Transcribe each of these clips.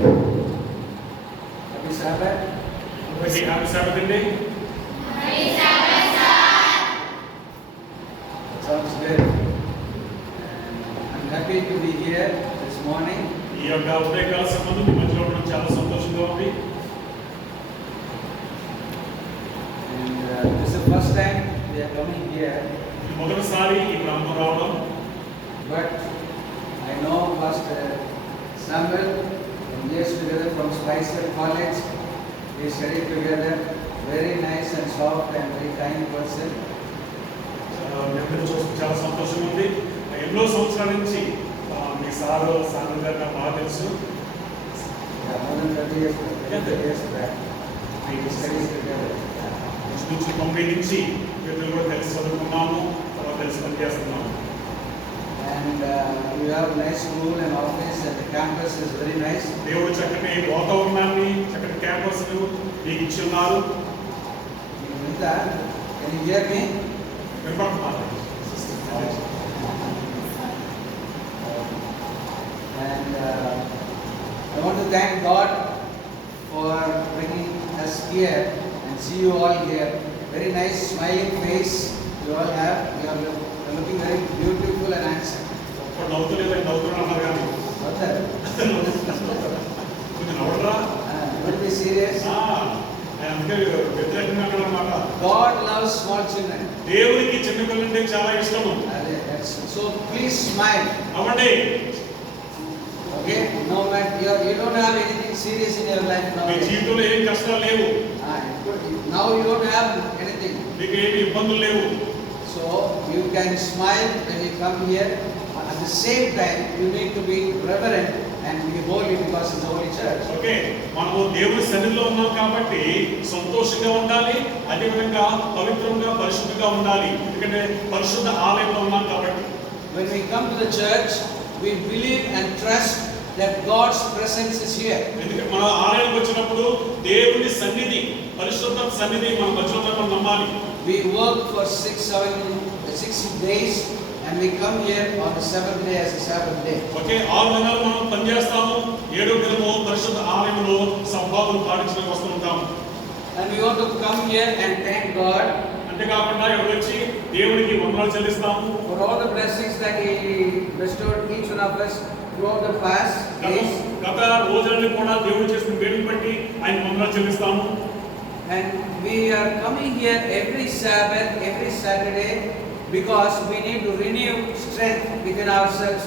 Happy Sabbath. Happy Sabbath day. Happy Sabbath, sir. Sounds good. And I'm happy to be here this morning. ఈ యొక్క ఉదయకాల సమయంలో మీ మధ్యలో ఉండడం చాలా సంతోషంగా ఉంది. And this is the first time we are coming here. ఇది మొదటిసారి ఈ ప్రాంతం రావడం. But I know Pastor Samuel from years together from Spicer College. We studied together. Very nice and soft and very kind person. మేము చూసి చాలా సంతోషంగా ఉంది. ఎన్నో సంవత్సరాల నుంచి మీ సారు సాగర్ గారు నాకు బాగా తెలుసు. More than 30 years back. We studied together. నుంచి 90 నుంచి ఇద్దరు కూడా కలిసి చదువుకున్నాము, తర్వాత కలిసి పనిచేస్తున్నాము. And we have nice school and office and the campus is very nice. దేవుడు చక్కటి వాతావరణాన్ని, చక్కటి క్యాంపస్ మీకు ఇచ్చి ఉన్నారు. Can you hear me? వినపడుతున్నారు. And I want to thank God for bringing us here and see you all here. Very nice smiling face you all have. You are looking very beautiful and handsome. ఒక్కడు నవ్వుతలేదు, నవ్వుతున్నాడు అన్నారు కానీ కొంచెం నవ్వడరా. Don't be serious. అందుకే వ్యతిరేకంగా అన్నమాట. God loves small children. దేవుడికి చిన్న పిల్లలంటే చాలా ఇష్టము. So please smile. అవ్వండి. Okay? No matter you don't have anything serious in your life now. మీ జీవితంలో ఏం కష్టాలు లేవు. Now you don't have anything. మీకు ఏమి ఇబ్బందులు లేవు. So you can smile when you come here. At the same time, you need to be reverent and be holy because it's a holy church. Okay, మనము దేవుడి సన్నిధిలో ఉన్నాం కాబట్టి సంతోషంగా ఉండాలి, అదేవిధంగా పవిత్రంగా పరిశుద్ధంగా ఉండాలి, ఎందుకంటే పరిశుద్ధ ఆలయంలో ఉన్నాం కాబట్టి. When we come to the church, we believe and trust that God's presence is here. ఎందుకంటే మన ఆలయానికి వచ్చినప్పుడు దేవుడి సన్నిధి, పరిశుద్ధ సన్నిధి మన మధ్యలో మనం నమ్మాలి. We work for 6 days and we come here on the 7th day as a Sabbath day. Okay, 6 దినాలు మనం పనిచేస్తాము, 7వ దినము పరిశుద్ధ ఆలయంలో సంభావన పాటించడానికి వస్తూ ఉంటాము. And we want to come here and thank God. అంతేకాకుండా ఎవరు వచ్చి దేవుడికి వందనాలు చెల్లిస్తాము For all the blessings that He bestowed each one of us throughout the past days. గత రోజులని కూడా దేవుడు చేసిన మేలుని బట్టి ఆయన వందనాలు చెల్లిస్తాము. And we are coming here every Sabbath, every Saturday because we need to renew strength within ourselves.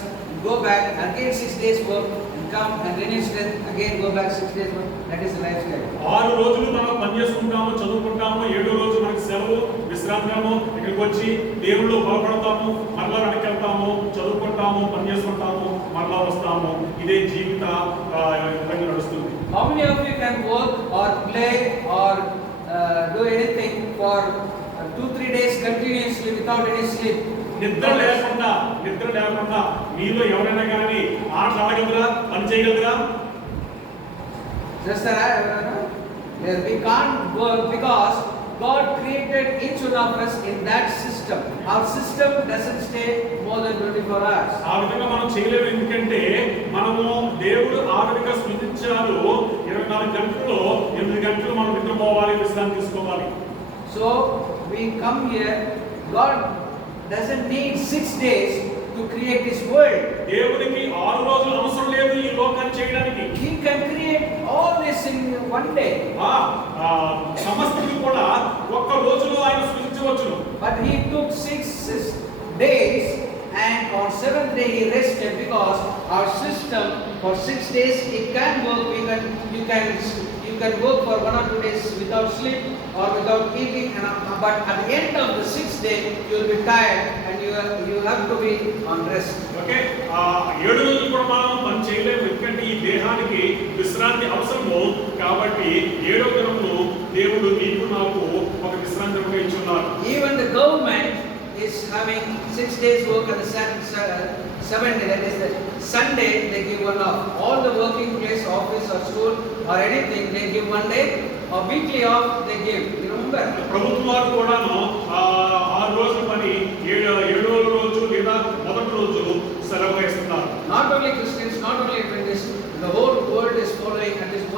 Go back again 6 days work and come and renew strength again, go back 6 days work. That is the lifestyle. 6 రోజులు మనం పని చేసుకుంటాము, చదువుకుంటాము, 7వ రోజు మనకి సెలవు విశ్రాంతిము. ఇక్కడికి వచ్చి దేవుళ్ళు బలపడతాము, మరలా వెనక్కి వెళ్తాము, చదువుకుంటాము, పని చేసుకుంటాము, మరలా వస్తాము. ఇదే జీవిత పని నడుస్తుంది. How many of you can work or play or do anything for 2-3 days continuously without any sleep? నిద్ర లేకుండా మీలో ఎవరైనా కానీ ఆటలు ఆడగలరా, పని చేయగలరా? Just that we can't work because God created each one of us in that system. Our system doesn't stay more than 24 hours. ఆ విధంగా మనం చేయలేము, ఎందుకంటే మనము దేవుడు ఆ విధంగా సృష్టించారు. 24 గంటల్లో 8 గంటలు మనం నిద్రపోవాలి, విశ్రాంతి తీసుకోవాలి. So we come here. God doesn't need 6 days to create this world. దేవునికి 6 రోజులు అవసరం లేదు ఈ లోకాన్ని చేయడానికి. He can create all this in one day. సమస్తని కూడా ఒక్క రోజులో ఆయన సృష్టించవచ్చును. But He took 6 days and on 7th day He rested because our system for 6 days it can work. You can work for 1 or 2 days without sleep or without eating, but at the end of the 6th day you will be tired and you have to be on rest. Okay, 7 రోజులు కూడా మనం పని చేయలేము, ఎందుకంటే ఈ దేహానికి విశ్రాంతి అవసరము. కాబట్టి 7వ దినమును దేవుడు నీకు నాకు ఒక విశ్రాంతి ఇచ్చున్నారు. Even the government is having 6 days work on the 7th day, that is the Sunday they give one off. All the working place, office or school or anything, they give 1 day or weekly off they give. You remember? ప్రభుత్వం వారు కూడాను 6 రోజుల పని 7వ రోజు లేదా మొదటి రోజు సెలవు ఇస్తున్నారు. Not only Christians, not only Adventists, the whole world is full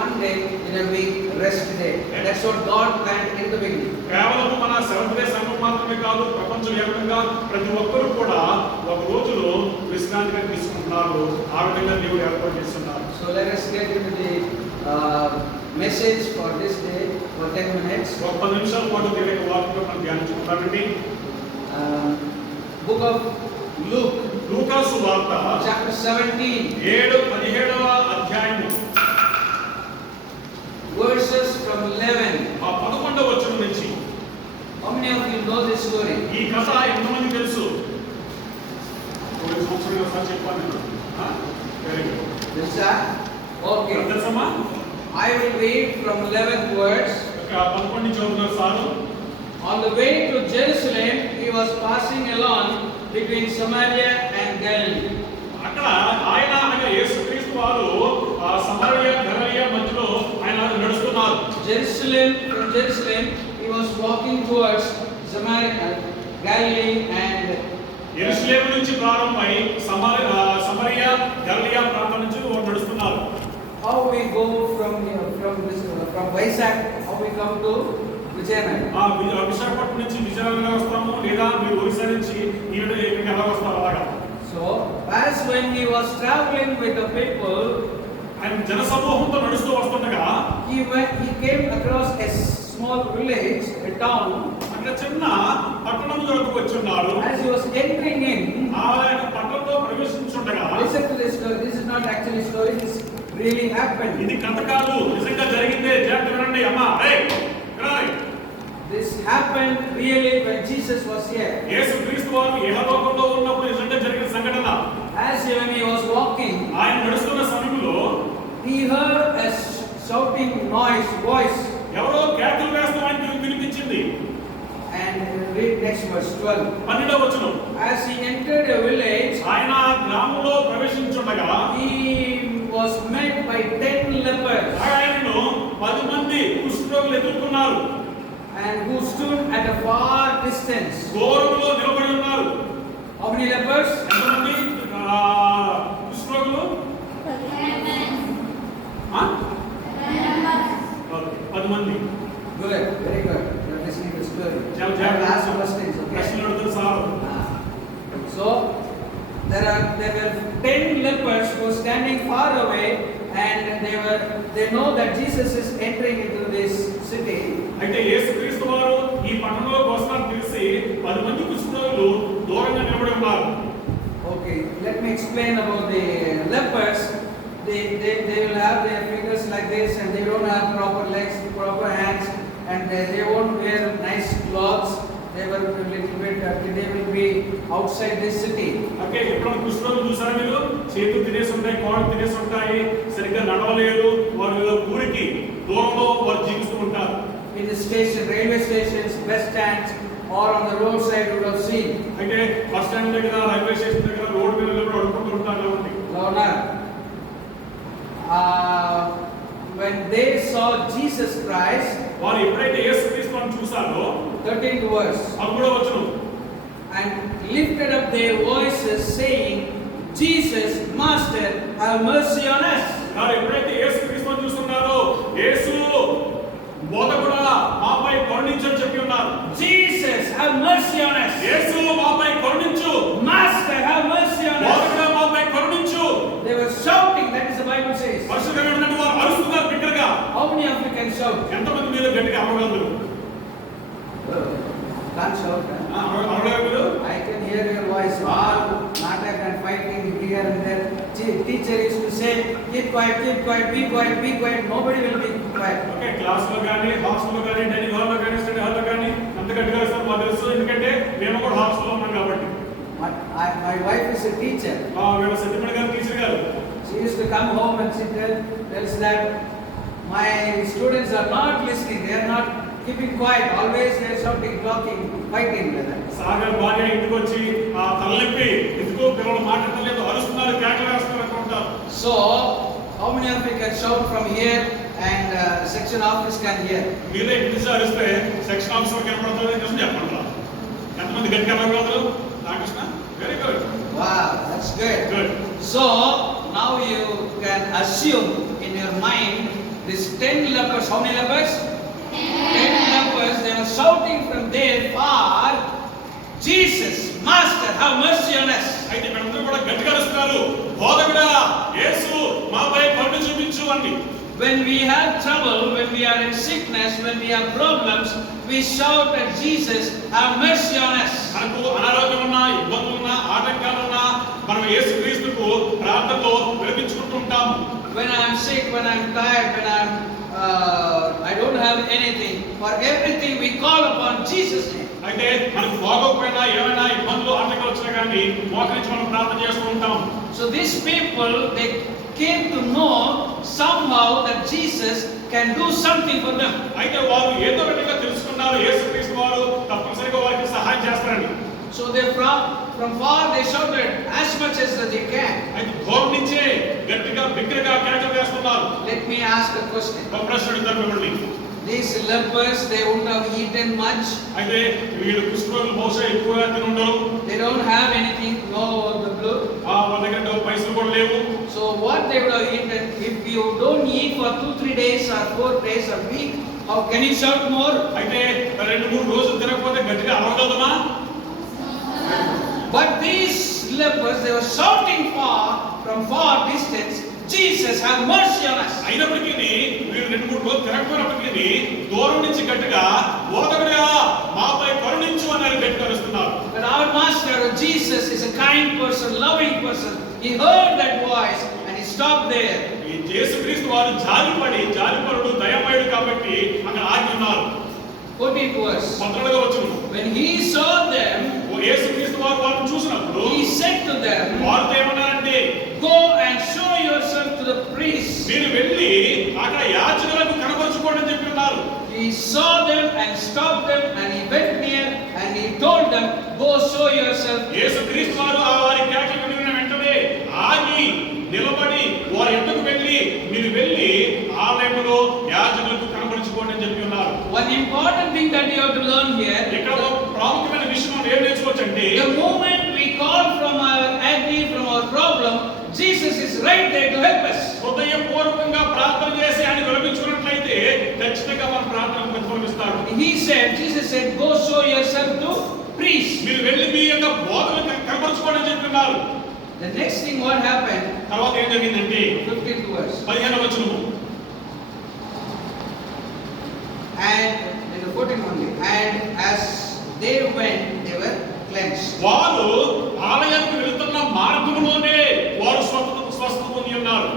one day in a week, rest day. That's what God planned in the beginning. కేవలం మన సెవెంత్ డే సంఘం మాత్రమే కాదు, ప్రపంచవ్యాప్తంగా ప్రతి ఒక్కరు కూడా ఒక రోజులో విశ్రాంతిగా తీసుకుంటున్నారు. ఆ విధంగా దేవుడు ఏర్పాటు చేస్తున్నారు. So let us get into the message for this day for 10 minutes. ఒక 10 నిమిషాల పాటు దేవుని యొక్క వాక్యం మనం ధ్యానించుకుంటామండి. Book of Luke, లూకా సువార్త chapter 17, 17వ అధ్యాయము verses from 11. ఆ 11వ వచనం నుంచి. How many of you know this story? ఈ కథ ఎంతమంది తెలుసు? ఒక సంవత్సరం ఒకసారి చెప్పాను నేను. Very good. తెలుసా? Okay. తెలుసమ్మా? I will read from 11th verse. 11 నుంచి చదువుతున్నారు sir. On the way to Jerusalem, he was passing along between Samaria and Galilee. అక్కడ ఆయన అనగా యేసుక్రీస్తు వారు సమరయ గలిలయ మధ్యలో ఆయన నడుస్తున్నారు. From Jerusalem, he was walking towards Samaria, Galilee and యెరూషలేము నుంచి ప్రారంభమై సమరయ గలిలయ ప్రాంతం నుంచి నడుస్తున్నారు. how we go from Vizag, how we come to Vijayanagar. Visakhapatnam నుంచి విజయనగరం వస్తాము, లేదా మీరు ఒరిస్సా నుంచి ఇక్కడికి ఎలా వస్తారు అలాగా. So as when he was traveling with the people, ఆయన జనసమూహంతో నడుస్తూ వస్తుండగా he came across a small village, a town. అక్కడ చిన్న పట్టణం దగ్గరకు వచ్చి ఉన్నారు. As he was entering in, ఆ యొక్క పట్టణంలో ప్రవేశించుండగా, listen to this story. This is not actually story. This really happened. ఇది కథ కాదు, నిజంగా జరిగిందే. జాగ్రత్త వినండి అమ్మా. This happened really when Jesus was here. యేసుక్రీస్తు వారు ఇహలోకంలో ఉన్నప్పుడు నిజంగా జరిగిన సంఘటన. When he was walking, ఆయన నడుస్తున్న సమయంలో he heard a shouting voice. ఎవరో కేకలు వేస్తూ ఆయనకు వినిపించింది. And read next verse 12. 12వ వచనం. As he entered a village, ఆయన గ్రామంలో ప్రవేశించుండగా he was met by 10 lepers, ఆయనను 10 మంది కుష్ఠరోగులు ఎదుర్కొన్నారు. and who stood at a far distance. దూరంలో నిలబడి ఉన్నారు. How many lepers? ఎంతమంది కుష్ఠరోగులు? 10 మంది. Good, very good. You are listening to the story. చాలా I will ask questions, okay? ప్రశ్నలు అడుగుతారు sir. So there were 10 lepers who were standing far away, and they know that Jesus is entering into this city. అయితే యేసుక్రీస్తు వారు ఈ పట్టణంలోకి వస్తారని తెలిసి 10 మంది కుష్ఠరోగులు దూరంగా నిలబడి ఉన్నారు. Okay, let me explain about the lepers. They will have their fingers like this, and they don't have proper legs, proper hands, and they won't wear nice clothes. They were a little bit they will be outside this city. Okay, ఎప్పుడైనా కుష్ఠరోగులు చూసారా మీరు? చేతులు తినేసి ఉంటాయి, కాళ్ళు తినేసి ఉంటాయి, సరిగ్గా నడవలేరు. వారు ఊరికి దూరంలో వారు జీవిస్తూ ఉంటారు. In the station, railway stations, bus stands, or on the roadside, you will have seen. అయితే బస్ స్టాండ్ దగ్గర, రైల్వే స్టేషన్ దగ్గర, రోడ్డు మీద నిలబడి అడుక్కుంటూ ఉంటారు కాబట్టి. When they saw Jesus Christ, వారు ఎప్పుడైతే యేసుక్రీస్తుని చూసారో 13th verse, అప్పుడు వచనం, and lifted up their voices saying, Jesus, Master, have mercy on us. వారు ఎప్పుడైతే యేసుక్రీస్తుని చూస్తున్నారో, యేసు బోధకుడా మాపై కరుణించు అని చెప్పి ఉన్నారు. Jesus, have mercy on us. యేసు మాపై కరుణించు. Master, have mercy on us. బోధకుడా మాపై కరుణించు. They were shouting, that is the Bible says. పరిశుద్ధమైనటువంటి వారు అరుస్తున్నారు బిగ్గరగా. How many of you can shout? ఎంతమంది మీరు గట్టిగా అరవగలరు? Can't shout. అరవగలరు? I can hear your voice. All natak and fighting here and there. Teacher used to say, keep quiet, be quiet. Nobody will be quiet. Okay, class లో గానీ, hostel లో గానీ, dining hall లో గానీ, study hall లో గానీ అంత గట్టిగా ఇస్తారు మాకు తెలుసు. ఎందుకంటే మేము కూడా హాస్టల్ లో ఉన్నాం కాబట్టి. My wife is a teacher. వీళ్ళ సెంటిమెంట్ గారు టీచర్ గారు. She used to come home and she tells that my students are not listening. They are not keeping quiet. Always they are shouting, talking, fighting. Sagar భార్య ఇంటికి వచ్చి తలనొప్పి, ఎందుకు పిల్లలు మాట్లాడలేదు, అరుస్తున్నారు, కేకలు వేస్తున్నారు అనుకుంటారు. So how many of you can shout from here and section office can hear? మీరే ఇంటి నుంచి అరిస్తే సెక్షన్ ఆఫీసర్ కనపడుతుంది కృష్ణ చెప్పండి. ఎంతమంది గట్టిగా అరవగలరు? Ramakrishna, very good. Wow, that's good. Good. So now you can assume in your mind This 10 lepers, how many lepers? 10 lepers, they were shouting from there far, Jesus, Master, have mercy on us. అయితే వీళ్ళందరూ కూడా గట్టిగా అరుస్తున్నారు, బోధకుడా యేసు మాపై కరుణ చూపించు అని. When we have trouble, when we are in sickness, when we have problems, we shout at Jesus, have mercy on us. మనకు అనారోగ్యం ఉన్నా, ఇబ్బందులు ఉన్నా, ఆటంకాలు ఉన్నా మనం యేసుక్రీస్తుకు ప్రార్థనలో విలపించుకుంటూ ఉంటాము. When I am sick, when I am tired, when I don't have anything, for everything we call upon Jesus' name. అయితే మనకు బాగోకపోయినా ఏమైనా ఇబ్బందులు ఆటంకాలు వచ్చినా కానీ మోకరించి మనం ప్రార్థన చేస్తూ ఉంటాం. So these people, they came to know somehow that Jesus can do something for them. అయితే వారు ఏదో విధంగా తెలుసుకున్నారు యేసుక్రీస్తు వారు తప్పనిసరిగా వారికి సహాయం చేస్తారని. So they from far they shouted as much as they can. అయితే దూరం నుంచే గట్టిగా బిగ్గరగా కేకలు వేస్తున్నారు. Let me ask a question. ఒక ప్రశ్న అడుగుతాను మిమ్మల్ని. These lepers, they wouldn't have eaten much. అయితే వీళ్ళు కుష్ఠరోగులు బహుశా ఎక్కువగా తిని ఉండరు. They don't have anything, no the blue. వాళ్ళ దగ్గర పైసలు కూడా లేవు. So what they would have eaten? If you don't eat for 2-3 days or 4 days a week, how can you shout more? అయితే 2-3 రోజులు తినకపోతే గట్టిగా అరవగలమా? But these lepers, they were shouting from far distance, Jesus, have mercy on us. అయినప్పటికీ వీళ్ళు 2-3 రోజులు తినకపోయినప్పటికీ దూరం నుంచి గట్టిగా బోధకుడా మాపై కరుణించు అని గట్టిగా అరుస్తున్నారు. But our master Jesus is a kind person, loving person. He heard that voice and he stopped there. ఈ యేసుక్రీస్తు వారు జాలిపరుడు దయామయుడు కాబట్టి అక్కడ ఆగి ఉన్నారు. 14th verse. 14వ వచనం. When he saw them, యేసుక్రీస్తు వారు వారిని చూసినప్పుడు he said to them, వారితో ఏమన్నారంటే, go and show yourself to the priest. మీరు వెళ్ళి అక్కడ యాజకులకు కనపరచుకోండి అని చెప్పి ఉన్నారు. He saw them and stopped them and he went near and he told them, go show yourself. యేసుక్రీస్తు వారు ఆ వారి కేకలు వినిన వెంటనే ఆగి నిలబడి వారి ఎద్దకు వెళ్ళి మీరు వెళ్ళి ఆలయంలో యాజకులకు కనపరచుకోండి అని చెప్పి ఉన్నారు. One important thing that you have to learn here, ఇక్కడ ఒక ప్రాముఖ్యమైన విషయం మనం ఏం నేర్చుకోవచ్చంటే, the moment we call from our agony, from our problem, Jesus is right there to help us. హృదయపూర్వకంగా ప్రార్థన చేసి ఆయన విలపించుకున్నట్లయితే ఖచ్చితంగా మన ప్రార్థనకు ప్రతిఫలమిస్తాడు. Jesus said, go show yourself to priest. మీరు వెళ్ళి మీ యొక్క బోధనకు కనపరచుకోండి అని చెప్పినారు. The next thing what happened, తర్వాత ఏం జరిగిందంటే 15th verse. 15వ వచనము. And in the 14th only, and as they went, they were cleansed. వారు ఆలయానికి వెళ్తున్న మార్గంలోనే వారు స్వస్థత పొంది ఉన్నారు.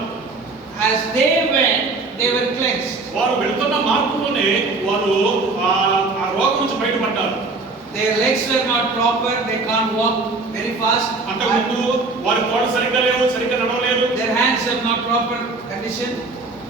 As they went, they were cleansed. వారు వెళ్తున్న మార్గంలోనే వారు ఆ రోగం నుంచి బయటపడ్డారు. Their legs were not proper, they can't walk very fast. అంతకుముందు వారి తోడు సరిగ్గా లేవు, సరిగ్గా నడవలేరు. Their hands are not proper condition.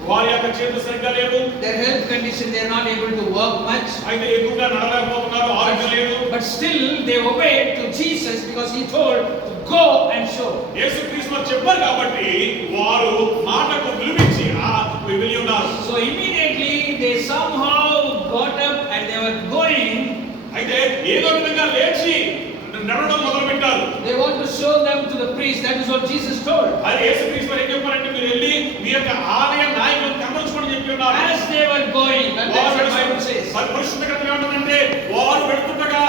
వారి యొక్క చేతులు సరిగ్గా లేవు. Their health condition, they are not able to work much. అయితే ఎక్కువగా నడవలేకపోతున్నారు, ఆరోగ్యం లేదు. But still they obeyed to Jesus because he told to go and show. యేసుక్రీస్తు వారు చెప్పారు కాబట్టి వారు మాటకు విలువించి వెళ్ళి ఉన్నారు. So immediately they somehow got up and they were going. అయితే ఏదో విధంగా లేచి నడవడం మొదలు పెట్టారు. They want to show them to the priest. That is what Jesus told. అది యేసుక్రీస్తు వారు ఏం చెప్పారంటే, మీరు వెళ్ళి మీ యొక్క ఆలయ నాయకులను కనపరచుకోండి చెప్పి ఉన్నారు. As they were going, and that's what the Bible says. పరిశుద్ధ గ్రంథం ఏమంటుందంటే, వారు వెళ్తుండగా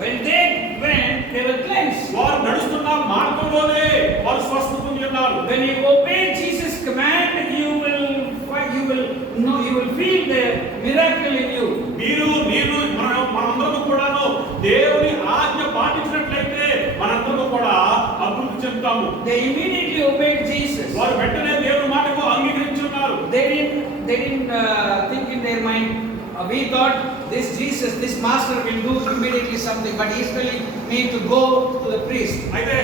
When they went, they were cleansed. వారు నడుస్తున్న మార్గంలోనే వారు స్వస్థత పొంది ఉన్నారు. When you obey Jesus' command, you will feel the miracle in you. నేను మనందరం కూడాను దేవుని ఆజ్ఞ పాటించినట్లయితే మనందరం కూడా అభివృద్ధి చెందుతాము. They immediately obeyed Jesus. వారు వెంటనే దేవుని మాటకు అంగీకరించున్నారు. They didn't think in their mind, we thought this Jesus, this master will do immediately something, but he is telling me to go to the priest. అయితే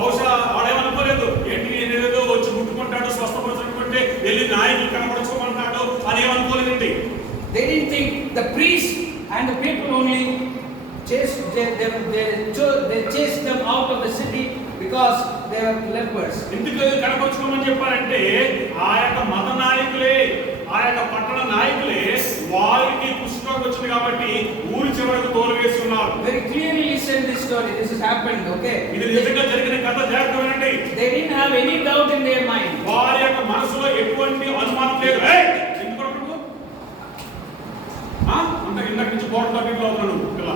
బహుశా వాడేమనుకోలేదు, ఏంటి ఏదో వచ్చి ముట్టుకుంటాడు, స్వస్థపరచుకుంటే వెళ్ళి నాయకులు కనపరచుకోమంటాడు అని ఏమనుకోలేదండి. They didn't think the priest and the people only chased them out of the city because they were lepers. ఎందుకు కనపరచుకోమని చెప్పారంటే, ఆ యొక్క మత నాయకులే, ఆ యొక్క పట్టణ నాయకులే వారికి కుష్ఠరోగం వచ్చింది కాబట్టి ఊరి చివరకు తోలువేసి ఉన్నారు. Very clearly listen this story. This has happened, okay? ఇది నిజంగా జరిగిన కథ, జాగ్రత్తగా వినండి. They didn't have any doubt in their mind. వారి యొక్క మనసులో ఎటువంటి అనుమానం లేదు. బోట్ల బిడ్డలు అవుతున్నాడు పిల్ల.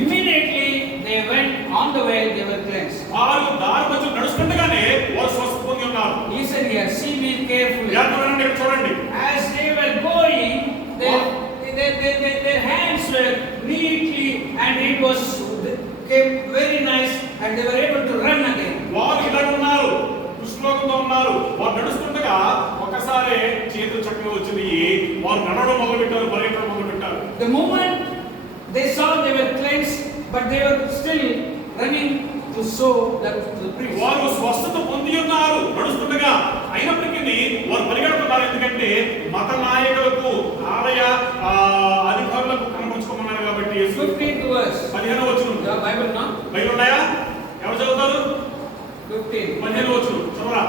Immediately they went on the way, they were cleansed. వారు దారి మధ్య నడుస్తుండగానే వారు స్వస్థ పొంది ఉన్నారు. Listen here, see me carefully. జాగ్రత్తగా ఇక్కడ చూడండి. As they were going, their hands were neatly and it was came very nice and they were able to run again. వారు ఇలా ఉన్నారు, కుష్ఠరోగంతో ఉన్నారు. వారు నడుస్తుండగా ఒకసారి చేతులు చక్కగా వచ్చింది. వారు నడవడం మొదలుపెట్టారు, పరిగెత్తడం మొదలుపెట్టారు. The moment they saw they were cleansed, but they were still running to show that to the priest. వారు స్వస్థత పొంది ఉన్నారు నడుస్తుండగా, అయినప్పటికీ వారు పరిగెడుతున్నారు. ఎందుకంటే మత నాయకులకు, ఆలయ అధికారులకు కనపరుచుకోమన్నారు కాబట్టి. 15th verse. 15వ వచనం. Your Bible now? బైబిల్ ఉన్నాయా? ఎవరు చదువుతారు? 15. 15వ వచనం చదవరా.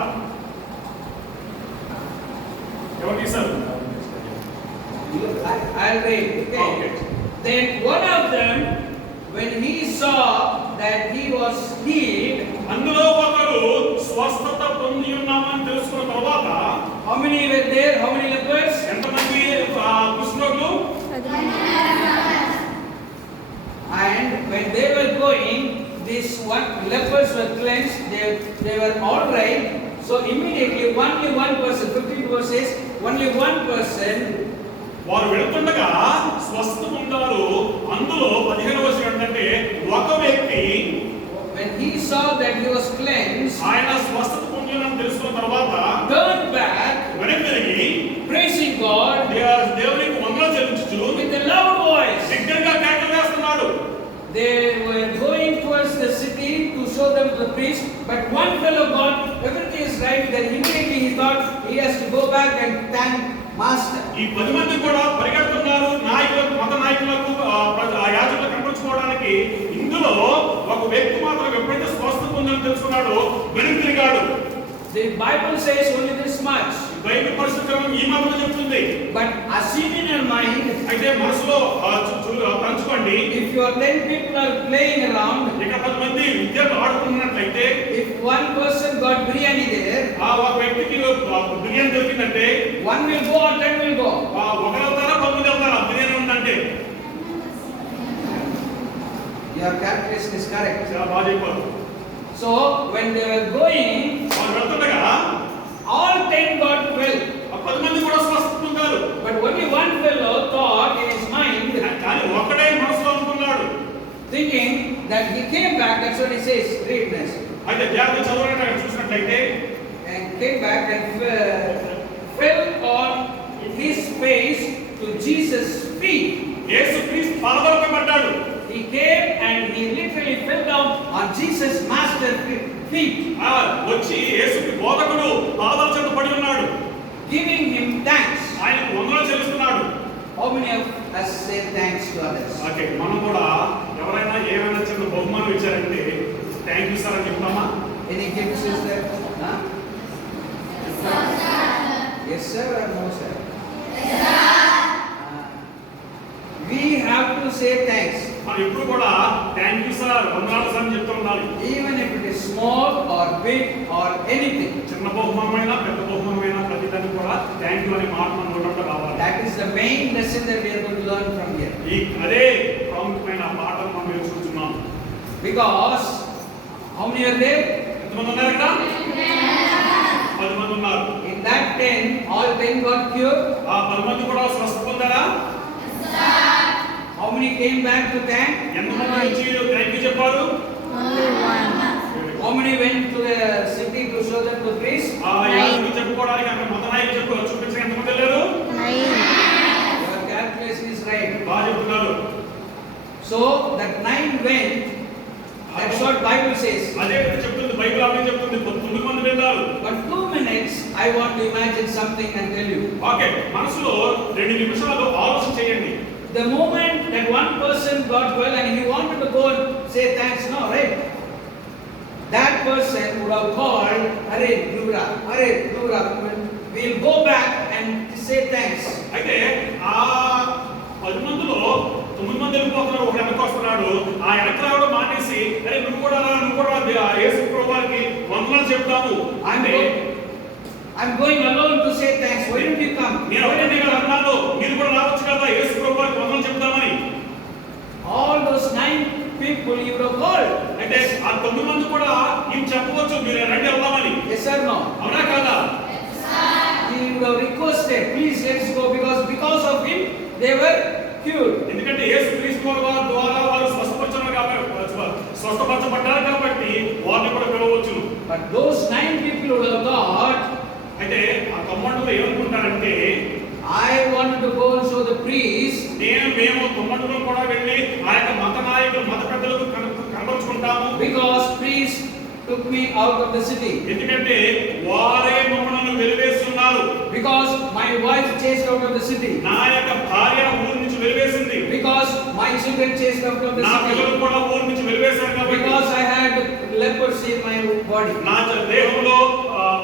ఎవరు తీశారు? I'll read. Okay. Then one of them, when he saw that he was healed, అందులో ఒకరు స్వస్థత పొంది ఉన్నామని తెలుసుకున్న తర్వాత, how many were there? How many lepers? ఎంతమంది కుష్ఠరోగులు? And when they were going, these one lepers were cleansed. They were all right. So immediately, only one person. 15 verse says, only one person. వారు వెళుతుండగా స్వస్థత పొందారు. అందులో 15వ వచనం ఏంటంటే ఒక వ్యక్తి When he saw that he was cleansed, ఆయన స్వస్థత పొందినని తెలుసుకున్న తర్వాత turned back, వెనక్కి తిరిగి praising God దేవునికి వందనాలు చెల్లించుచు with a loud voice. బిగ్గరగా కేకలు వేస్తున్నాడు. They were going towards the city to show them to the priest, but one fellow got everything is right. Then immediately he thought he has to go back and thank Master. ఈ 10 మంది కూడా పరిగెడుతున్నారు. నాయకులకు, మత నాయకులకు, యాజకులకు కనపరుచుకోవడానికి. ఇందులో ఒక వ్యక్తి మాత్రం ఎప్పుడైతే స్వస్థత పొందని తెలుసుకున్నాడో వెనక్కి తిరిగాడు. The Bible says only this much. Bible పరిశుద్ధ గ్రంథం ఈ మాత్రం చెప్తుంది. But assume in your mind, అయితే మనసులో తలుచుకోండి, if your 10 people are playing around, ఇక 10 మంది విద్యార్థులు ఆడుకుంటున్నట్లయితే, if one person got biryani there, ఆ ఒక వ్యక్తికి బిర్యానీ దొరికిందంటే one will go or 10 will go. ఒకరు అవుతారా 10 మంది అవుతారా బిర్యానీ ఉందంటే? Your calculation is correct. చాలా బాగా చెప్పారు. So when they were going, వారు వెళ్తుండగా all 10 got well. ఆ 10 మంది కూడా స్వస్థత పొందారు. But only one fellow thought in his mind, కానీ ఒక్కడే మనసులో అనుకున్నాడు, thinking that he came back. That's what he says. Read this. అయితే జాగ్రత్త చదవడానికి అక్కడ చూసినట్లయితే, And came back and fell on his face to Jesus' feet. యేసుక్రీస్తు పాదాలపై పడ్డాడు. He came and he literally fell down on Jesus' master feet, వచ్చి యేసుకి బోధకుడు పాదాల చెంత పడి ఉన్నాడు, giving him thanks. ఆయనకు వందనాలు చెల్లిస్తున్నాడు. How many of us say thanks to others? Okay, మనం కూడా ఎవరైనా ఏమైనా చిన్న బహుమానం ఇచ్చారంటే థ్యాంక్ యూ సార్ అని చెప్తామా? Any gifts is there? Huh? Yes sir or no sir? Yes sir. We have to say thanks. మనం ఎప్పుడు కూడా థ్యాంక్ యూ సార్, వందనాలు సార్ అని చెప్తూ ఉండాలి. Even if it is small or big or anything. చిన్న బహుమానమైనా పెద్ద బహుమానమైనా ప్రతిదానికి కూడా థ్యాంక్ యూ అనే మాట మన నోట రావాలి. That is the main lesson that we are going to learn from here. అదే ప్రాముఖ్యమైన పాఠం మనం నేర్చుకుంటున్నాం. Because how many are there? ఎంతమంది ఉన్నారు ఇక్కడ? 10 మంది ఉన్నారు. In that 10, all 10 got cured. ఆ 10 మంది కూడా స్వస్థ పొందారా? How many came back to thank? ఎంతమంది వచ్చి థ్యాంక్ యూ చెప్పారు? How many went to the city to show them the priest? యాజకులు చెప్పుకోవడానికి అక్కడ మత నాయకులు చూపించడానికి ఎంతమంది వెళ్ళారు? Your calculation is right. బాగా చెప్తున్నారు. So that 9 went. That's what Bible says. అదే చెప్తుంది బైబిల్, అదే చెప్తుంది 9 మంది వెళ్ళారు. But 2 minutes, I want to imagine something and tell you. Okay, మనసులో 2 నిమిషాలు ఆలోచన చేయండి. The moment that one person got well and he wanted to go and say thanks, no, right? That person would have called, Hare Dura, we'll go back and say thanks. అయితే ఆ 10 మందిలో 9 మంది వెళ్ళిపోతున్నారు, ఒక వెనక వస్తున్నాడు. ఆ వెనక రావడం మానేసి అరే నువ్వు కూడా యేసు ప్రభువుకి వందనాలు చెప్తాము అంటే, I'm going alone to say thanks. Why don't you come? నేను ఒకటే అన్నాను, మీరు కూడా రావచ్చు కదా యేసు ప్రభువుకి వందనాలు చెప్తాను have requested, please let's go, because of him they were cured. ఎందుకంటే యేసుక్రీస్తు వారి ద్వారా వారు స్వస్థపరచబడ్డారు కాబట్టి వారిని కూడా పిలవచ్చును. But those 9 people who have thought, అయితే ఆ కమ్మండులో ఏమనుకుంటారంటే, I wanted to go and show the priest, మేము కమ్మండులో కూడా వెళ్ళి ఆ యొక్క మత నాయకులు మత పెద్దలకు కనబరుచుకుంటాము, because priest took me out of the city, ఎందుకంటే వారే మమ్మల్ని వెలివేస్తున్నారు, because my wife chased out of the city, నా యొక్క భార్య ఊరి నుంచి వెలివేసింది, because my children chased out of the నా పిల్లలు city, కూడా ఊరి నుంచి వెలివేశారు కాబట్టి, because I had leprosy in my body. నా దేహంలో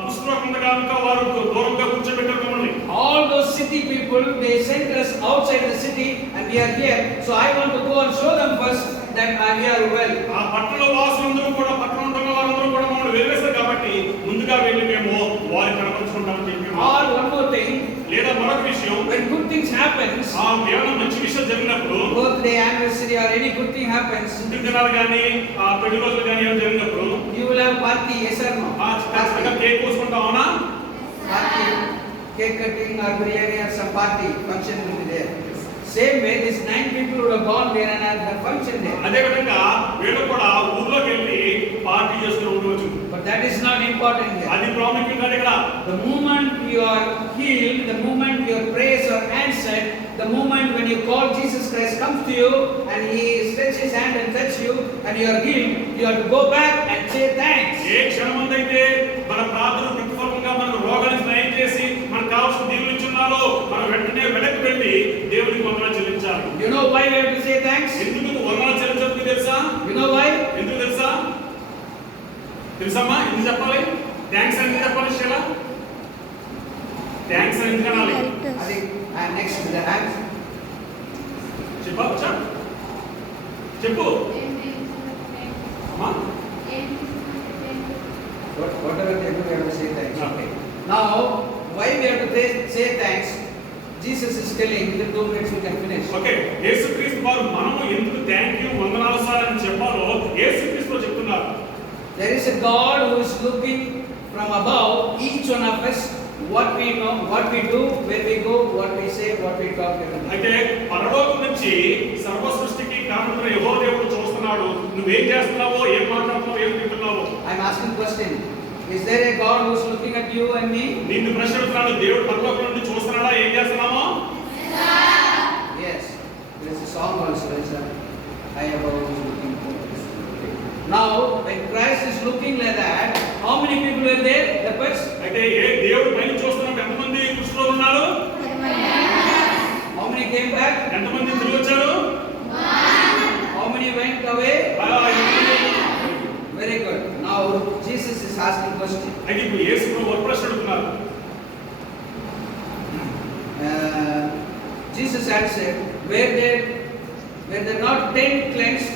కుష్ఠరోగం ఉంది కనుక వారు దూరంగా కూర్చోబెట్టారు మమ్మల్ని. All those city people, they sent us outside the city and we are here, so I want to go and show them first that we are well. ఆ పట్టణ వాసులందరూ కూడా పట్టణంలో వారందరూ కూడా మమ్మల్ని వెలివేశారు కాబట్టి ముందుగా వెళ్ళి మేము వారిని కనబరుచుకుంటామని చెప్పి. Or one more thing, లేదా మరొక విషయం, when good things happens, ఆ ఏమైనా మంచి విషయం జరిగినప్పుడు, birthday, anniversary or any good thing happens, పుట్టినదినాలు కానీ ఆ పెళ్లి రోజులు కానీ ఏమైనా జరిగినప్పుడు you will have party, yes or no? ఖచ్చితంగా cake కోసుకుంటామన్నా, Party, cake cutting or biryani or some party function will be there. Same way, these 9 people would have gone there and had the function there. అదే విధంగా వీళ్ళు కూడా ఊర్లోకి వెళ్ళి party చేస్తూ ఉండవచ్చు. But that is not important here. అది ప్రాముఖ్యం కాదు ఇక్కడ. The moment you are healed, the moment your prayers are answered, the moment when you call Jesus Christ comes to you and he stretches his hand and touch you and you are healed, you have to go back and say thanks. ఏ క్షణమందైతే మన ప్రార్థన ప్రతిఫలంగా మనకు రోగాన్ని నయం చేసి మనకు కావాల్సిన దేవుని ఇచ్చున్నారో మనం వెంటనే వెనక్కి వెళ్ళి దేవునికి వందనాలు చెల్లించాలి. You know why we have to say thanks? ఎందుకు వందనాలు చెల్లించాలి తెలుసా? You know why? ఎందుకు తెలుసా? తెలుసమ్మా? ఎందుకు చెప్పాలి? థ్యాంక్స్ అని చెప్పాలి శీల? థ్యాంక్స్ అని ఎందుకు అనాలి? I think next to the hands. చెప్పచ్చా? చెప్పు అమ్మా. Whatever they do, we have to say thanks. Okay. Now, why we have to say thanks? Jesus is telling, in 2 minutes we can finish. Okay, యేసుక్రీస్తు వారు మనము ఎందుకు thank you వందనాలు sir అని చెప్పాలో యేసుక్రీస్తు చెప్తున్నారు. There is a God who is looking from above each one of us, what we know, what we do, where we go, what we say, what we talk. అయితే పరలోకం నుంచి సర్వ సృష్టికి కారణమైన యెహోవా దేవుడు చూస్తున్నాడు. నువ్వేం చేస్తున్నావో, ఏం మాట్లాడుతున్నావో, ఏం తింటున్నావో. I am asking question. Is there a God who is looking at you and me? నిన్ను ప్రశ్నిస్తున్నాడు. దేవుడు పరలోకం నుండి చూస్తున్నాడా? ఏం చేస్తున్నామో? Yes. There is a song also. I am always looking for this. Now, when Christ is looking like that, how many people were there? Lepers? అయితే ఏ దేవుడు పైన చూస్తున్నాడు? ఎంతమంది కుష్ఠరోగులు ఉన్నారు? How many came back? ఎంతమంది తిరిగి వచ్చారు? How many went away? Very good. Now Jesus is asking question. అయితే ఇప్పుడు యేసు ప్రభు ఒక ప్రశ్న అడుగుతున్నారు. Jesus answered, were there not 10 cleansed?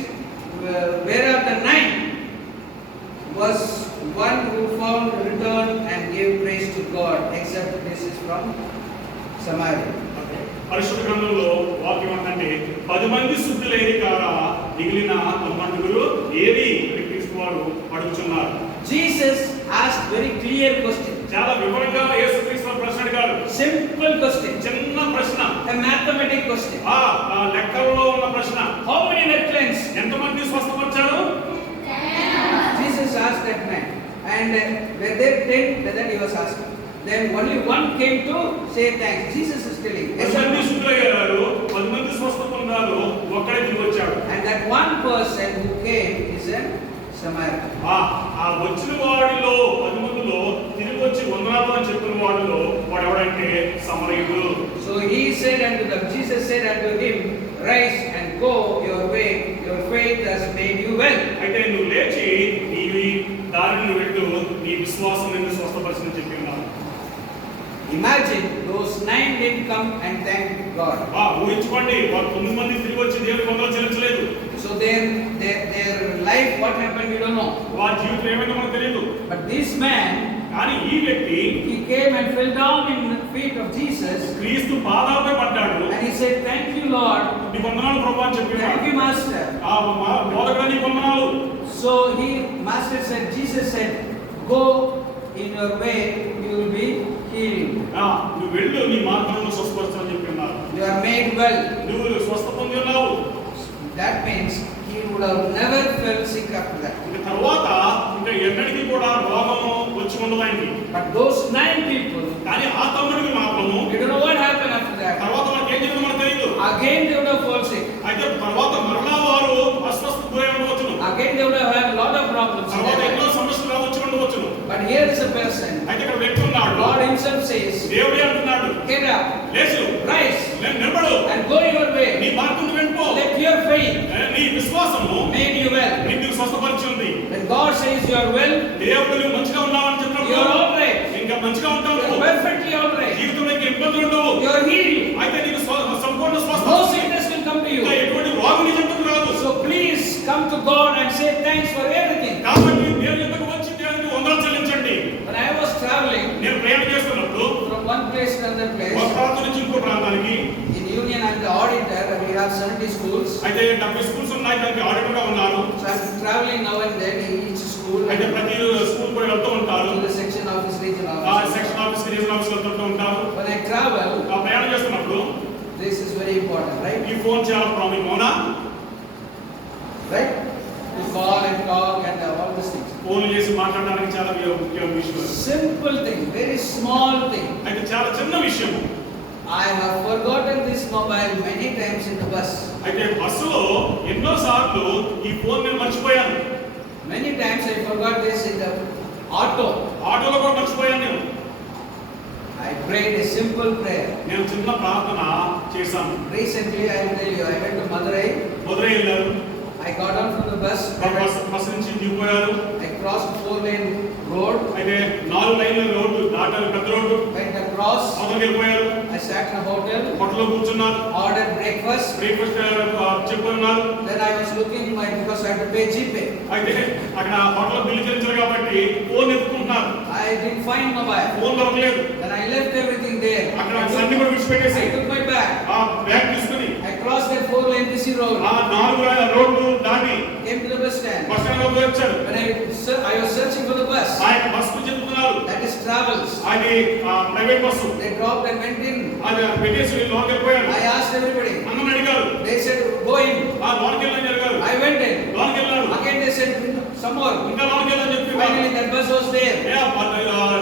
Where are the 9? Was one who found returned and gave praise to God, except this is from Samaria. పరిశుద్ధ గ్రంథంలో వాక్యం ఏంటంటే 10 మంది శుద్ధులైన కారా మిగిలిన 9 ఏది క్రీస్తు వారు అడుగుతున్నారు. Jesus asked very clear question. చాలా వివరంగా యేసుక్రీస్తు ప్రశ్న అడిగారు. Simple question. చిన్న ప్రశ్న. A mathematic question. ఆ లెక్కల్లో ఉన్న ప్రశ్న. How many were cleansed? ఎంతమంది స్వస్థపరిచారు? Jesus asked that man. And were there 10? That he was asking. Then only one came to say thanks. Jesus is telling. 10 మంది శుద్ధులయ్యారు, 10 మంది స్వస్థ పొందారు, ఒక్కడే తిరిగి వచ్చాడు. And that one person who came is a Samaritan. ఆ వచ్చిన వాడిలో 10 మందిలో తిరిగి వచ్చి వందనాలు అని చెప్పిన వాడిలో వాడు ఎవడంటే సమరయుడు. So he said unto them, Jesus said unto him, rise and go your way, your faith has made you well. అయితే నువ్వు లేచి నీ దారిని వెళ్ళు, నీ విశ్వాసం నిన్ను స్వస్థపరిచిందని చెప్పి ఉన్నాడు. Imagine those 9 didn't come and thank God. ఊహించుకోండి, వారు 9 మంది తిరిగి వచ్చి దేవునికి వందనాలు చెల్లించలేదు. So their life, what happened, we don't know. వారి జీవితం ఏమైందో మనకు తెలియదు. But this man, కానీ ఈ వ్యక్తి he came and fell down in the feet of Jesus. క్రీస్తు పాదాలపై పడ్డాడు. And he said, thank you Lord. నీ వందనాలు ప్రభువా అని చెప్పి Thank you Master. బోధకుడా నీ వందనాలు. So Master said, Jesus said, go in your way, you will be healed. నువ్వు నువ్వు వెళ్ళు, నీ మార్గంలో స్వస్థపరచని చెప్పి ఉన్నారు. You are made well. నువ్వు స్వస్థ పొంది ఉన్నావు. That means he would have never felt sick after that. ఇంకా తర్వాత ఇంకా ఎన్నటికీ కూడా రోగము వచ్చి ఉండదు ఆయనకి. But those 9 people, కానీ ఆ తమ్ముడికి మాత్రము we don't know what happened after that. తర్వాత మనకి ఏం జరిగిందో మనకు తెలియదు. Again they would have fallen sick. అయితే తర్వాత మరలా వారు అస్వస్థ గురై ఉండవచ్చును. Again they would have had a lot of problems. తర్వాత ఎన్నో సమస్యలు రావచ్చు ఉండవచ్చును. But here is a person. అయితే ఇక్కడ వ్యక్తి ఉన్నాడు. God himself says, దేవుడే అంటున్నాడు, get up, లేచు, rise, నిలబడు, and go your way. నీ మార్గం వెళ్ళిపో. Let your faith నీ విశ్వాసము made you well. నిన్ను స్వస్థపరిచింది. When God says you are well, దేవుడు నువ్వు మంచిగా ఉన్నావని చెప్పినప్పుడు you are all right. ఇంకా మంచిగా ఉంటావు. You are perfectly all right. జీవితంలో ఇంకా ఇబ్బందులు ఉండవు. You are healed. అయితే నీకు సంపూర్ణ స్వస్థత No వస్తుంది. sickness will come to ఇంకా you. ఎటువంటి రోగం నీ చెంతకు రాదు. So please come to God and say thanks for everything. కాబట్టి దేవుని యొద్దకు వచ్చి దేవునికి వందనాలు చెల్లించండి. When I was traveling నేను ప్రయాణం చేస్తున్నప్పుడు from one place to another ఒక place, ప్రాంతం నుంచి ఇంకో ప్రాంతానికి, in Union I'm the auditor and we have 70 schools. అయితే 70 స్కూల్స్ ఉన్నాయి, దానికి ఆడిటర్గా ఉన్నారు. So I'm traveling now and then in each school అయితే and ప్రతి స్కూల్ కూడా వెళ్తూ ఉంటారు. to the section office, regional ఆ office. Section office, regional office వెళ్తూ ఉంటారు. When I travel, ఆ ప్రయాణం చేస్తున్నప్పుడు this is very important, right? ఈ ఫోన్ చాలా ప్రాబ్లం, అవునా? Right? To call and talk and all these things. Phone చేసి మాట్లాడడానికి చాలా ముఖ్యమైన విషయం. Simple thing, very small thing. అయితే చాలా చిన్న విషయం. I have forgotten this mobile many times in the bus. అయితే బస్సులో ఎన్నో సార్లు ఈ ఫోన్ నేను మర్చిపోయాను. Many times I forgot this in the auto. ఆటోలో కూడా మర్చిపోయాను నేను. I prayed a simple prayer. నేను చిన్న ప్రార్థన చేశాను. Recently, I will tell you, I went to Madurai. Madurai వెళ్ళారు. I got down from the bus. Bus నుంచి దిగిపోయారు. I crossed 4-lane road. అయితే 4 లైన్ల రోడ్డు దాటారు, పెద్ద రోడ్డు. Went across. అవతలకి వెళ్ళిపోయారు. I sat in a hotel. హోటల్లో కూర్చున్నారు. Ordered breakfast. బ్రేక్ఫాస్ట్ చెప్పుకున్నారు. Then I was looking because I had to pay GPay. అయితే అక్కడ హోటల్ బిల్లు చెల్లించారు కాబట్టి ఫోన్ ఎత్తుకుంటున్నారు. I didn't find mobile. Phone దొరకలేదు. Then I left everything there. అక్కడ అన్ని కూడా విడిచిపెట్టేసి I took my bag. ఆ బ్యాగ్ తీసుకుని I crossed that 4-lane busy road. ఆ 4 రోడ్డు దాటి Came to the bus stand. Bus stand లోకి వచ్చారు. When I was searching for the bus. ఆయన బస్ కు చెప్తున్నారు. That is travels. అది private bus. They dropped and went in. అది పెట్టేసి లోకి వెళ్ళిపోయారు. I asked everybody. అన్నని అడిగారు. They said, go in. ఆ లోకి వెళ్ళని అడిగారు. I went in. లోకి వెళ్ళారు. Again they said, some more. ఇంకా లోకి వెళ్ళని చెప్పి Finally that bus was there.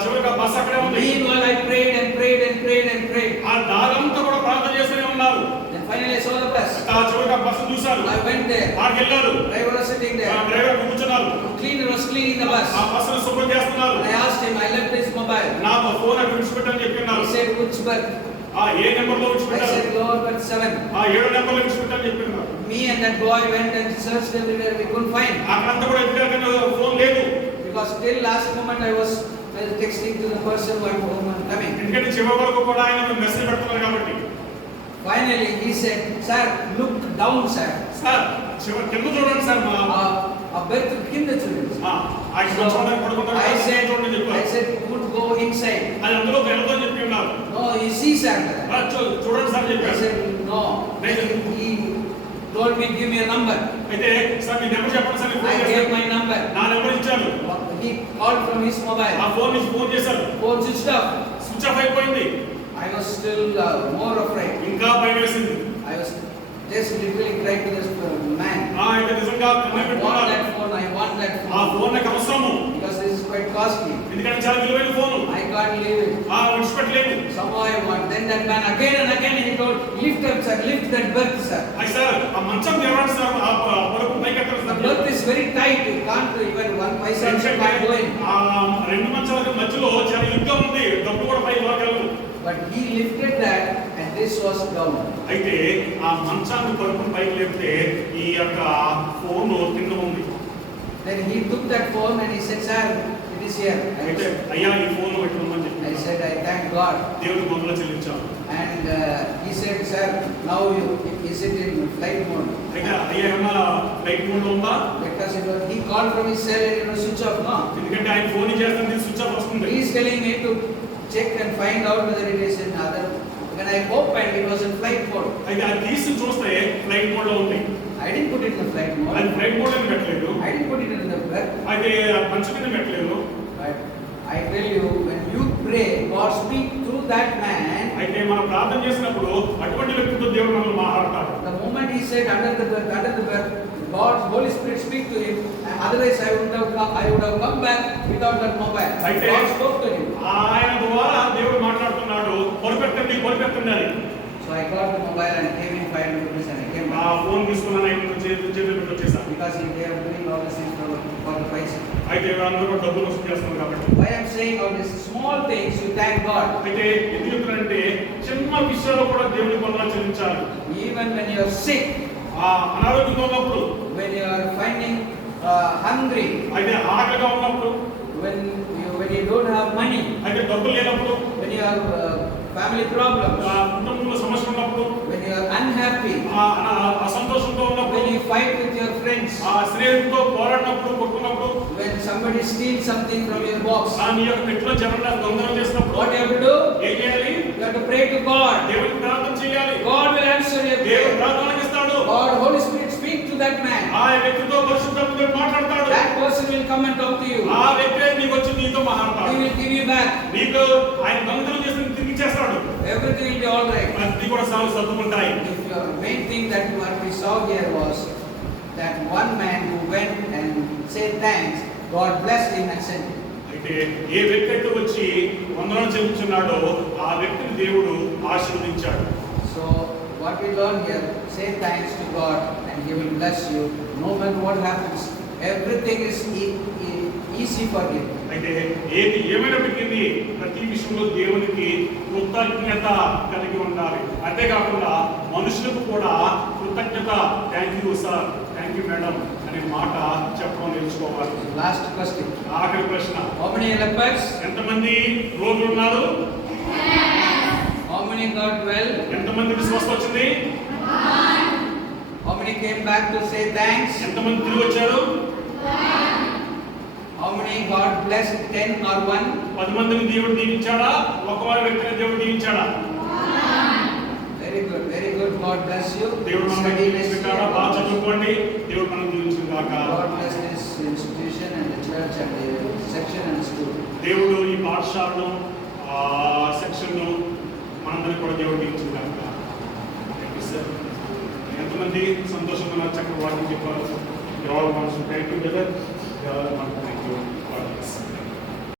చివరికి ఆ బస్ అక్కడే ఉంది. Meanwhile I prayed and prayed and prayed and prayed. ఆ దారంతా కూడా ప్రార్థన చేస్తూనే ఉన్నారు. Then finally I saw the bus. ఆ చివరికి ఆ బస్సు చూశారు. I went there. ఆడికి వెళ్ళారు. Driver was sitting there. Driver కూర్చున్నారు. Cleaner was cleaning the bus. ఆ బస్సును శుభ్రం చేస్తున్నారు. I asked him, I left his mobile. నా ఫోన్ అక్కడ విడిచిపెట్టని చెప్పిన్నారు. He said, which berth? A number లో I విడిచిపెట్టారు? said, lower berth 7. 7 నెంబర్ లో విడిచిపెట్టని చెప్పిన్నారు. Me and that boy went and searched everywhere. We couldn't find. అక్కడంతా కూడా ఎదుగుగా ఫోన్ లేదు. Because till last moment I was texting to the person who I'm home and coming. ఎందుకంటే చివరి వరకు కూడా ఆయన మెసేజ్ పెడుతున్నారు కాబట్టి. Finally he said, sir, look down, sir. Sir చివరి కింద చూడండి సార్. మా A berth కింద చూడండి. ఆయన చూడడానికి పడుకుంటారు. I చూడండి said, చెప్పారు. would go inside. అది అందులో వెళ్ళదని చెప్పి ఉన్నారు. No, you see, sir. చూడండి సార్ I చెప్పారు. said, no. He told me, give me a number. అయితే సార్ మీ నెంబర్ చెప్పండి sir. I gave my number. నా నెంబర్ ఇచ్చాను. He called from his mobile. ఆ ఫోన్ నుంచి ఫోన్ చేశారు. Phone switched off. Switch off అయిపోయింది. I was still more afraid. ఇంకా భయం వేసింది. I was just literally crying to this man. అయితే నిజంగా I want that phone. I want that ఆ phone. ఫోన్ నాకు అవసరము. Because this is quite costly. ఎందుకంటే చాలా విలువైన phone. I can't leave it. విడిచిపెట్టలేదు. Somehow I want. Then that man again and again he told, lift up, sir, lift that berth, sir. అయితే sir ఆ మంచం తెరవండి సార్. ఆ పరుపు పైకి ఎత్తండి The sir. berth is very tight. You can't even one paisa also can't go in. ఆ రెండు మంచాల మధ్యలో చాలా ఇరుగ్గా ఉంది. డబ్బు కూడా పైకి లోకెళ్ళదు. But he lifted that and this was down. అయితే ఆ మంచాన్ని పరుపుని పైకి లేపితే ఈ యొక్క ఫోన్ కింద ఉంది. Then he took that phone and he said, sir, it is here. అయితే అయ్యా ఈ ఫోన్ పెట్టుకోమని చెప్పి I said, I thank God. దేవుడికి వందలు చెల్లించాను. And he said, sir, now you is it in flight mode? అయితే అయ్యా ఏమన్నా ఫ్లైట్ మోడ్ ఉందా? Because he called from his cell and it was switch off, no? ఎందుకంటే ఆయన ఫోన్ చేస్తుంది స్విచ్ ఆఫ్ వస్తుంది. He is telling me to check and find out whether it is in other. When I opened, it was in flight mode. అయితే అది తీసి చూస్తే flight mode లో ఉంది. I didn't put it in the flight అది mode. Flight mode అని పెట్టలేదు. I didn't put it in the berth. అయితే మంచం మీద పెట్టలేదు. But I tell you, when you pray, God speaks through that man, అయితే మనం ప్రార్థన చేసినప్పుడు అటువంటి వ్యక్తితో దేవుడు మనల్ని మాట్లాడతాడు. the moment he said under the breath, God's Holy Spirit speak to him. Otherwise, I would have come back without that mobile. అయితే God spoke to him. ఆయన ద్వారా దేవుడు మాట్లాడుతున్నాడు, పొరపెట్టండి అని. So I got the mobile and gave him 500 rupees and I came ఆ back. Phone తీసుకున్నాను, ఆయన చేతిలో పెట్టి వచ్చేసాను. Because they are doing all these things for the paisa. అయితే అందరూ కూడా డబ్బులు వసూలు చేస్తున్నారు కాబట్టి. Why I am saying all these small things, you thank God. అయితే ఎందుకు చెప్తున్నానంటే చిన్న విషయాల్లో కూడా దేవుని వందనాలు చెల్లించాలి. Even when you are sick, ఆ అనారోగ్యంగా ఉన్నప్పుడు, when you are finding hungry, అయితే ఆకలిగా ఉన్నప్పుడు, when you don't have money, అయితే డబ్బులు లేనప్పుడు, when you have family problems, కుటుంబంలో సమస్య ఉన్నప్పుడు, when you are unhappy, అసంతోషంతో ఉన్నప్పుడు, when you fight with your friends, స్నేహితులతో పోరాడినప్పుడు, కొట్టుకున్నప్పుడు, when somebody steals something from your box, నీ యొక్క పెట్టిలో జనంలో దొంగతనం చేసినప్పుడు what you have to do? ఏం చేయాలి? You have to pray to God. దేవునికి ప్రార్థన చేయాలి. God will answer your దేవుడు prayer. ప్రార్థనకి ఇస్తాడు. God, Holy Spirit, speak to that man. ఆ వ్యక్తితో పరిశుద్ధాత్మ మాట్లాడతాడు. That person will come and talk to you. ఆ వ్యక్తి నీకు వచ్చి నీతో He మాట్లాడతాడు. will give you back. నీకు ఆయన దొంగతనం చేసి తిరిగి చేస్తాడు. Everything will be all right. ప్రతి కూడా సర్దుకుంటాయి. If your main thing that what we saw here was that one man who went and said thanks, God blessed him and sent him. అయితే ఏ వ్యక్తి అయితే వచ్చి వందనాలు చెల్లించున్నాడో ఆ వ్యక్తిని దేవుడు ఆశీర్వదించాడు. So what we learn here, say thanks to God and He will bless you. No matter what happens, everything is easy for Him. అయితే ఏది ఏమైనప్పటికీ ప్రతి విషయంలో దేవునికి కృతజ్ఞత కలిగి ఉండాలి. అంతేకాకుండా మనుషులకు కూడా కృతజ్ఞత, thank you sir, thank you madam అనే మాట చెప్పడం నేర్చుకోవాలి. Last question. ఆఖరి ప్రశ్న, How many lepers? ఎంతమంది రోగులు ఉన్నారు? How many got well? ఎంతమందికి స్వస్థ వచ్చింది? How many came back to say thanks? ఎంతమంది తిరిగి వచ్చారు? How many got blessed? 10 or 1? 10 మందిని దేవుడు దీవించాడా? ఒక వ్యక్తిని దేవుడు దీవించాడా? Very good, very good. God bless you. దేవుడు మనల్ని Study next దీవించాడా? year. బాగా చదువుకోండి. దేవుడు మనల్ని దీవించును గాక. God bless this institution and the church and the section and school. దేవుడు ఈ పాఠశాలను సెక్షన్ను మనందరినీ కూడా దేవుడు దీవించును గాక. Thank you sir. ఎంతమంది సంతోషంగా చక్కగా వాక్యం చెప్పారు? You all want to pray together.